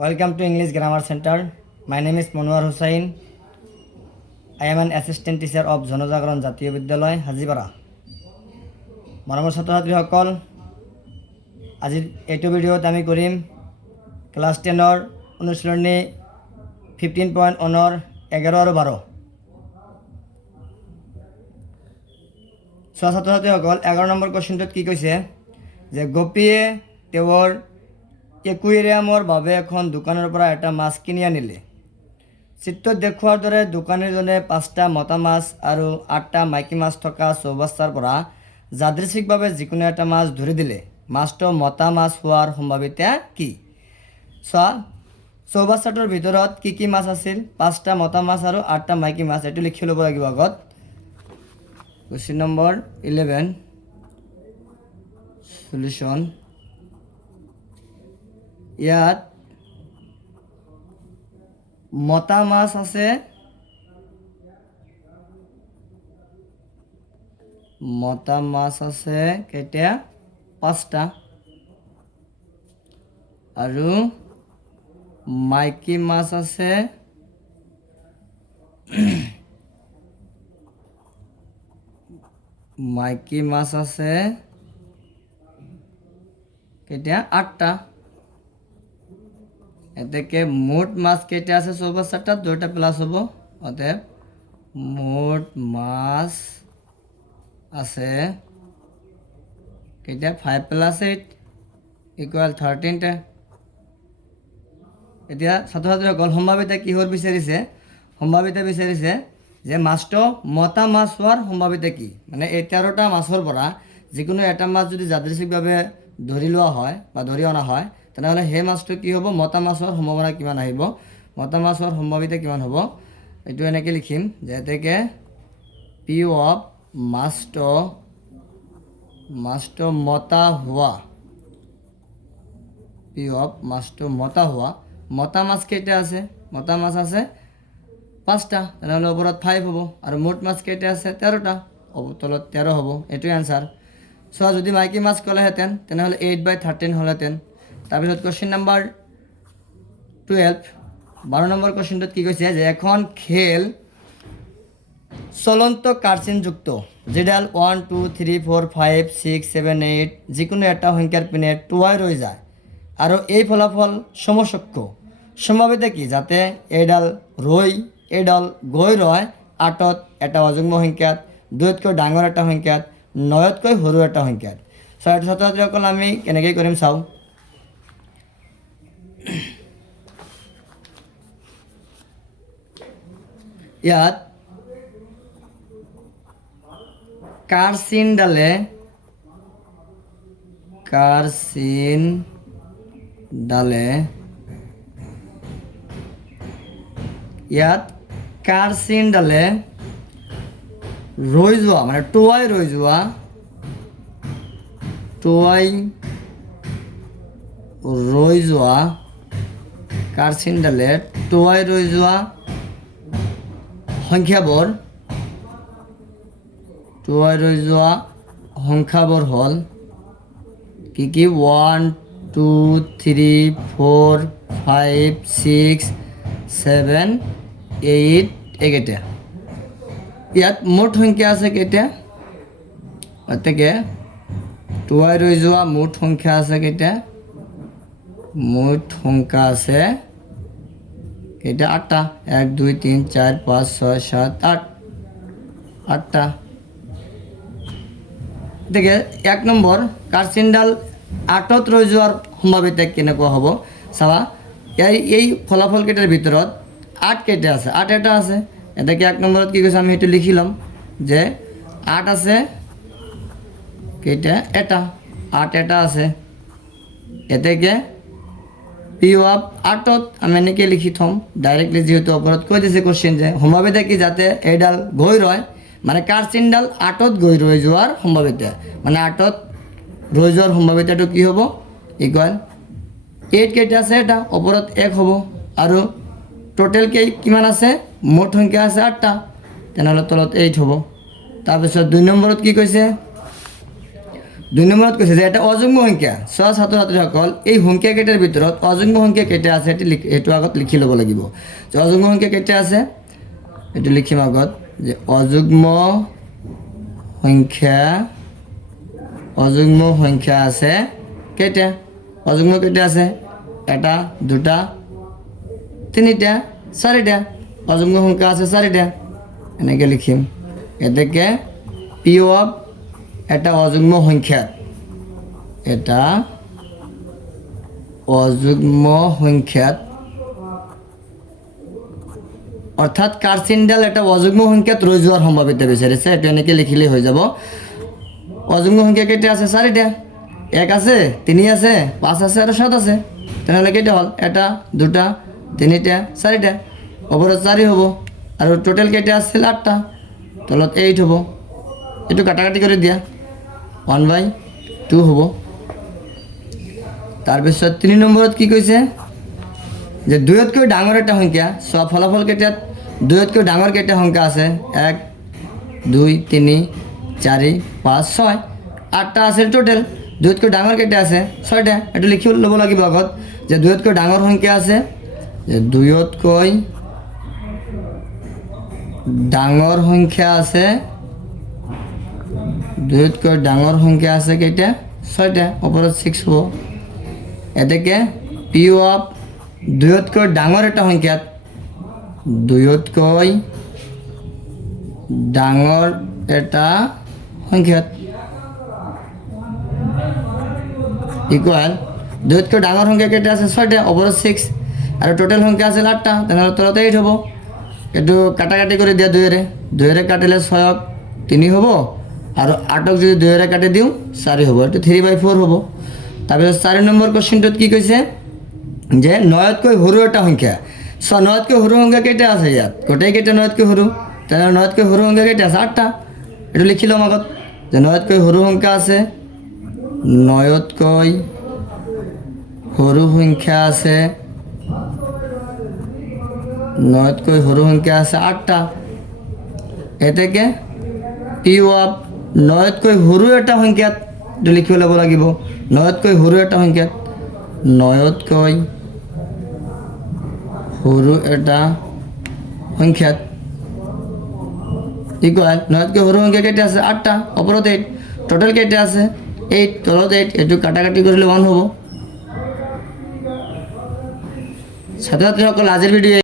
Welcome to English Grammar Center. My name is Monwar Hussain. I am an assistant teacher of Janojagaron Jatiyo Bidyalay, Hajipara. মৰমৰ ছাত্ৰ-ছাত্ৰীসকল, আজিৰ এইটো ভিডিঅ'ত আমি কৰিম ক্লাছ 10ৰ অনুশীলনী 15.1ৰ 11 আৰু 12। ছাত্ৰ-ছাত্ৰীসকল 11 নম্বৰ কুৱেশ্যনটোত কি কৈছে যে গোপীয়ে তেওঁৰ একুৱেৰিয়ামৰ বাবে এখন দোকানৰ পৰা এটা মাছ কিনি আনিলে। চিত্ৰত দেখুৱাৰ দৰে দোকানীজনে 5টা মতা মাছ আৰু 8টা মাইকী মাছ থকা চৌবাচ্চাৰ পৰা যাদৃচ্ছিকভাৱে যিকোনো এটা মাছ ধৰি দিলে। মাছটো মতা মাছ হোৱাৰ সম্ভাৱিতা কি? চৌবাচ্চাটোৰ ভিতৰত কি কি মাছ আছিল? 5টা মতা মাছ আৰু 8টা মাইকী মাছ। এইটো লিখি ল'ব লাগিব আগত। Question number 11 solution. ইয়াত মতা মাছ আছে কেইটা? 5টা আৰু মাইকী মাছ আছে কেইটা? 8টা। এতেকে মোট মাছ কেইটা আছে চৌবাচ্চাটাত? 2টা প্লাস হ'ব। অতএব মোট মাছ আছে কেইটা? 5 + 8 = 13টা। এতিয়া ছাত্ৰ-ছাত্ৰীসকল সম্ভাৱিতা কিহৰ বিচাৰিছে? সম্ভাৱিতা বিচাৰিছে যে মাছটো মতা মাছ হোৱাৰ সম্ভাৱিতা কি? মানে এই 13টা মাছৰ পৰা যিকোনো এটা মাছ যদি যাদৃচ্ছিকভাৱে ধৰি লোৱা হয় বা ধৰি অনা হয়, তেনেহ'লে সেই মাছটো কি হ'ব? মতা মাছৰ সম্ভাৱনা কিমান আহিব? মতা মাছৰ সম্ভাৱিতা কিমান হ'ব? এইটো এনেকৈ লিখিম যে এতেকে পি অফ মাছটো মতা হোৱা, মতা মাছ কেইটা আছে? মতা মাছ আছে 5টা, তেনেহ'লে ওপৰত 5 হ'ব। আৰু মুঠ মাছ কেইটা আছে? 13টা, তলত 13 হ'ব। এইটোৱে আনচাৰ। চোৱা, যদি মাইকী মাছ ক'লেহেঁতেন তেনেহ'লে 8/13 হ'লহেঁতেন। তাৰপিছত কুৱেশ্যন নম্বৰ 12, 12 নম্বৰ কুৱেশ্যনটোত কি কৈছে যে এখন খেল চলন্ত কাৰ্চিনযুক্ত যিডাল 1 2 3 4 5 6 7 8 যিকোনো এটা সংখ্যাৰ পিনে টুৱাই ৰৈ যায় আৰু এই ফলাফল সমশক্য। সম্ভাৱিতা কি? যাতে এইডাল গৈ ৰয় 8ত এটা অযুগ্ম সংখ্যাত, 2তকৈ ডাঙৰ এটা সংখ্যাত, 9তকৈ সৰু এটা সংখ্যাত। ছাত্ৰ-ছাত্ৰীসকল আমি কেনেকৈ কৰিম চাওঁ। ইয়াত কাৰ্চিনডালে ৰৈ যোৱা, মানে টুৱাই ৰৈ যোৱা কাৰ্চিনডালে টুৱাই ৰৈ যোৱা সংখ্যাবোৰ হ'ল কি কি? 1 2 3 4 5 6 7 8 এইকেইটা। ইয়াত মুঠ সংখ্যা আছে কেইটা? গতিকে টুৱাই ৰৈ যোৱা মুঠ সংখ্যা আছে কেইটা? মুঠ সংখ্যা আছে কেইটা? 8টা। 1 2 3 4 5 6 7 8, 8টা। গতিকে 1 নম্বৰ কাৰ্চিনডাল 8ত ৰৈ যোৱাৰ সম্ভাৱিতা কেনেকুৱা হ'ব? চাবা, এই ফলাফলকেইটাৰ ভিতৰত 8 কেইটা আছে? 8 এটা আছে। এতেকে 1 নম্বৰত কি কৈছে আমি সেইটো লিখি ল'ম যে 8 আছে কেইটা? এটা। 8 এটা আছে। এতেকে পি অফ 8ত আমি এনেকৈ লিখি থ'ম ডাইৰেক্টলি, যিহেতু ওপৰত কৈ দিছে কুৱেশ্যন যে সম্ভাৱিতা কি? যাতে এইডাল গৈ ৰয়, মানে কাৰ্চিনডাল 8ত গৈ ৰৈ যোৱাৰ সম্ভাৱিতা, মানে 8ত ৰৈ যোৱাৰ সম্ভাৱিতাটো কি হ'ব? = 8 কেইটা আছে? এটা। ওপৰত 1 হ'ব। আৰু টোটেল কিমান আছে? মুঠ সংখ্যা আছে 8টা, তেনেহ'লে তলত 8 হ'ব। তাৰপিছত 2 নম্বৰত কি কৈছে? 2 নম্বৰত কৈছে যে এটা অযুগ্ম সংখ্যা চোৱা ছাত্ৰ ছাত্ৰীসকল এই সংখ্যা কেইটাৰ ভিতৰত অযুগ্ম সংখ্যা কেইটা আছে এইটো আগত লিখি ল'ব লাগিব যে অযুগ্ম সংখ্যা কেইটা আছে এইটো লিখিম আগত যে অযুগ্ম সংখ্যা আছে কেইটা অযুগ্ম কেইটা আছে এটা দুটা তিনিটা চাৰিটা অযুগ্ম সংখ্যা আছে চাৰিটা এনেকৈ লিখিম এতেকে পি অফ এটা অযুগ্ম সংখ্যা এটা অযুগ্ম সংখ্যাত অর্থাৎ কার্চিনডাল এটা অযুগ্ম সংখ্যাত রয়ে যাওয়ার সম্ভাব্যতা বিচাৰিছে এটা এনেকৈ লিখিলে হৈ যাব অযুগ্ম সংখ্যা কেইটা আছে চাৰিটা 1 আছে 3 আছে 5 আছে আৰু 7 আছে তেনেহ'লে কেইটা হ'ল এটা দুটা তিনিটা চাৰিটা ওপৰত 4 হ'ব আৰু টোটেল কেইটা আছিল 8টা তলত 8 হ'ব এইটো কাটাকাটি কৰি দিয়া 1/2 হ'ব তাৰপিছত 3 নম্বৰত কি কৈছে যে 2তকৈ ডাঙৰ এটা সংখ্যা সব ফলাফল কেইটাত 2তকৈ ডাঙৰ কেইটা সংখ্যা আছে 1 2 3 4 5 6 8টা আছে টোটেল 2তকৈ ডাঙৰ কেইটা আছে 6টা এটা লিখি ল'ব লাগিব আগত যে 2তকৈ ডাঙৰ সংখ্যা আছে যে 2তকৈ ডাঙৰ সংখ্যা আছে 2তকৈ ডাঙৰ সংখ্যা আছে কেইটা 6টা ওপৰত 6 হ'ব এতেকে পি অফ 2তকৈ ডাঙৰ এটা সংখ্যাত 2তকৈ ডাঙৰ এটা সংখ্যাত ইকুয়াল 2তকৈ ডাঙৰ সংখ্যা কেইটা আছে 6টা ওপৰত 6 আৰু টোটেল সংখ্যা আছে 8টা তেনেহ'লে তলত 8 হ'ব এইটো কাটাকাটি কৰি দিয়া 2ৰে কাটিলে 6ক 3 হ'ব আৰু 8ক যদি 2ৰে কাটি দিওঁ 4 হ'ব এইটো 3/4 হ'ব তাৰপিছত 4 নম্বৰ কোৱেশ্চনটোত কি কৈছে যে 9তকৈ সৰু এটা সংখ্যা 9তকৈ সৰু সংখ্যা কেইটা আছে ইয়াত গোটেইকেইটা 9তকৈ সৰু তেনেহ'লে 9তকৈ সৰু সংখ্যা কেইটা আছে 8টা এইটো লিখি ল'ম আগত যে 9তকৈ সৰু সংখ্যা আছে 9তকৈ সৰু সংখ্যা আছে 9তকৈ সৰু সংখ্যা আছে 8টা এতেকে পি অফ 9তকৈ সৰু এটা সংখ্যাত এইটো লিখি ল'ব লাগিব 9তকৈ সৰু এটা সংখ্যাত 9তকৈ সৰু এটা সংখ্যাত ইকুয়াল 9তকৈ সৰু সংখ্যা কেইটা আছে 8টা ওপৰত 8 টোটেল কেইটা আছে 8 তলত 8 এইটো কাটাকাটি কৰিলে 1 হ'ব ছাত্ৰ ছাত্ৰীসকল আজিৰ ভিডিঅ'